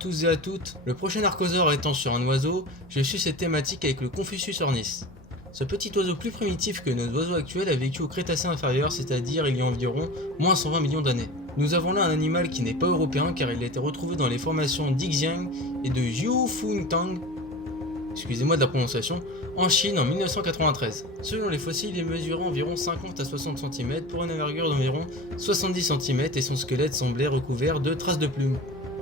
tous et à toutes, le prochain archosaure étant sur un oiseau, je suis cette thématique avec le Confucius ornis. Ce petit oiseau plus primitif que nos oiseaux actuels a vécu au Crétacé inférieur, c'est-à-dire il y a environ moins 120 millions d'années. Nous avons là un animal qui n'est pas européen car il a été retrouvé dans les formations d'Xijiang et de Jiufengtang, excusez-moi de la prononciation, en Chine en 1993. Selon les fossiles, il mesurait environ 50 à 60 cm pour une envergure d'environ 70 cm et son squelette semblait recouvert de traces de plumes.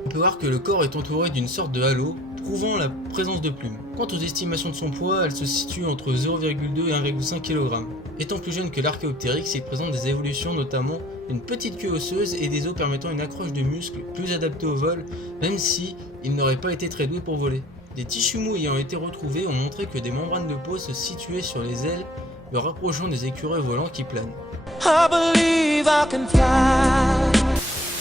On peut voir que le corps est entouré d'une sorte de halo, prouvant la présence de plumes. Quant aux estimations de son poids, elle se situe entre 0,2 et 1,5 kg. Étant plus jeune que l'Archéoptérix, il présente des évolutions, notamment une petite queue osseuse et des os permettant une accroche de muscles plus adaptée au vol, même si il n'aurait pas été très doué pour voler. Des tissus mous ayant été retrouvés ont montré que des membranes de peau se situaient sur les ailes, le rapprochant des écureuils volants qui planent.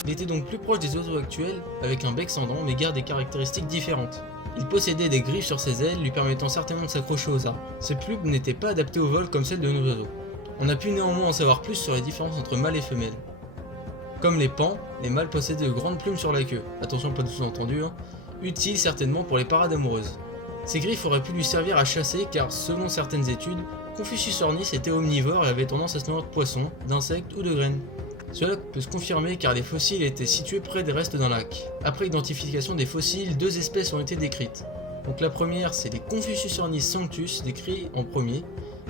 Il était donc plus proche des oiseaux actuels, avec un bec sans dents mais garde des caractéristiques différentes. Il possédait des griffes sur ses ailes lui permettant certainement de s'accrocher aux arbres. Ses plumes n'étaient pas adaptées au vol comme celles de nos oiseaux. On a pu néanmoins en savoir plus sur les différences entre mâles et femelles. Comme les pans, les mâles possèdent de grandes plumes sur la queue, attention pas de sous-entendu, utiles certainement pour les parades amoureuses. Ces griffes auraient pu lui servir à chasser car, selon certaines études, Confucius ornis était omnivore et avait tendance à se nourrir de poissons, d'insectes ou de graines. Cela peut se confirmer car les fossiles étaient situés près des restes d'un lac. Après identification des fossiles, deux espèces ont été décrites. Donc la première c'est les Confucius ornis sanctus décrits en premier,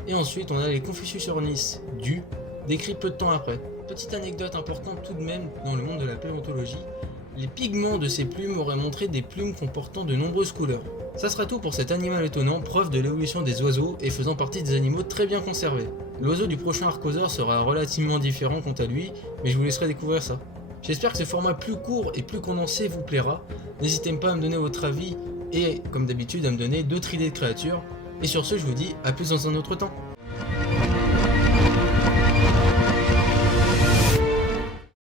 et ensuite on a les Confucius ornis du, décrits peu de temps après. Petite anecdote importante tout de même dans le monde de la paléontologie, les pigments de ces plumes auraient montré des plumes comportant de nombreuses couleurs. Ça sera tout pour cet animal étonnant, preuve de l'évolution des oiseaux et faisant partie des animaux très bien conservés. L'oiseau du prochain archosaure sera relativement différent quant à lui, mais je vous laisserai découvrir ça. J'espère que ce format plus court et plus condensé vous plaira. N'hésitez pas à me donner votre avis et, comme d'habitude, à me donner d'autres idées de créatures. Et sur ce, je vous dis à plus dans un autre temps.